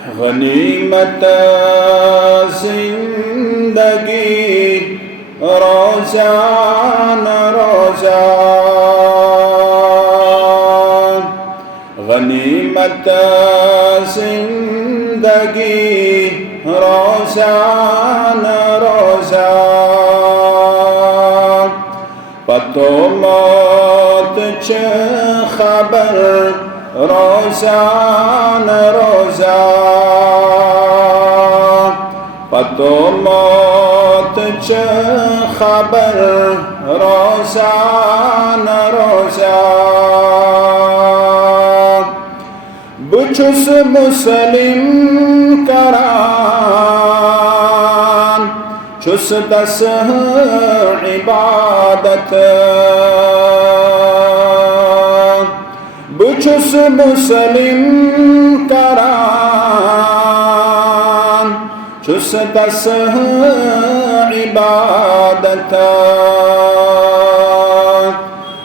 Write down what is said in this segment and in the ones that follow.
गनीमत जिंदगी रोजान रोजा, गनीमत जिंदगी रोजान रोजा। पतो मौत च खबर रोजान रोजा, पतो मौत च खबर रोजान रोजा। बुछुस मुस्लिम करान छुस दस इबादत, बुछुस मुस्लिम करान छुस दस इबादत।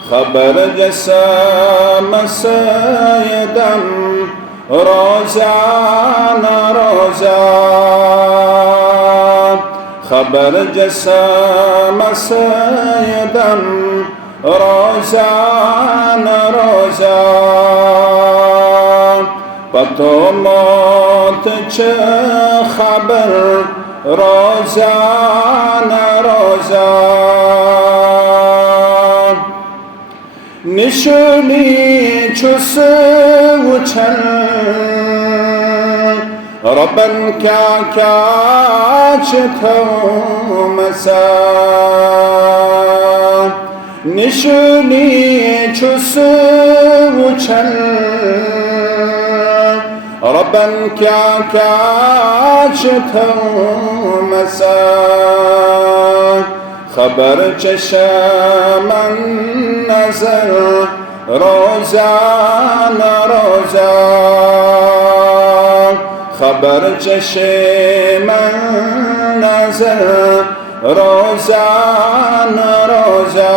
खबर जसम सयदम रोजान रोजा, खबर जसम सयदम रोजान रोजा। पतो मौत च खबर रोजान रोजा। निशुनी छुस उछल रबन क्या क्या थो मसा, निशुनी छुस उछल रबन क्या क्या थो मसा। खबर चशमन नजर रोजान रोजा, खबर चशमन नजर रोजान रोजा।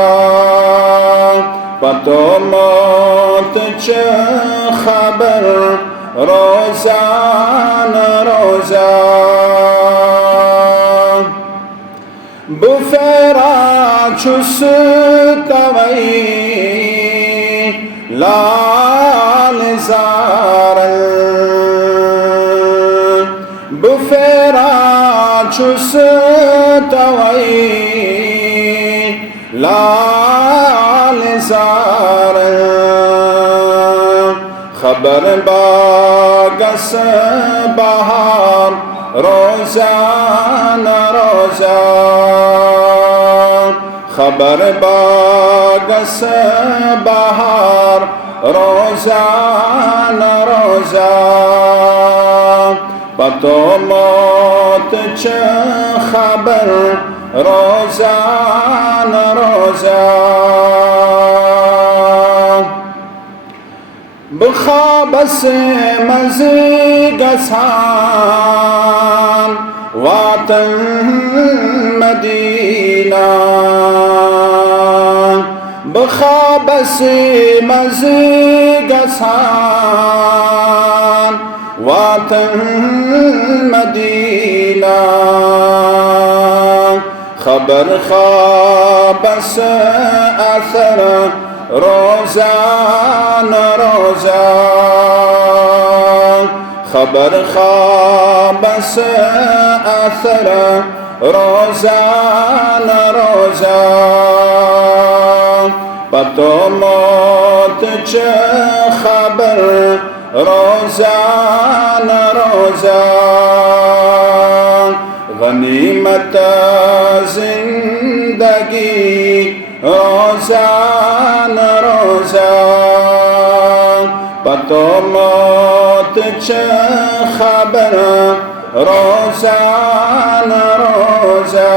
पतो मौत च खबर रोजान रोजा। बुफेरा छुस तवई लाल ज़ारल, बुफेरा छुस तवई लाल ज़ारल। खबर बागस बहार रोजान रोजा, खबर बागस बहार रोजान रोजा। पतो मौत च खबर रोजान रोजा। बखाबस मज़े गसान वातन मदीना, बखाबस मज़े गसान वातन मदीना। खबर ख्वाबस असर रोजान रोजा, खबर ख्वाबस असर रोजान रोजा। पतो मौत च खबर रोजान रोजा। गनीमत जिंदगी रोजान रोजा। पतो मौत च खबर रोजान रोजा।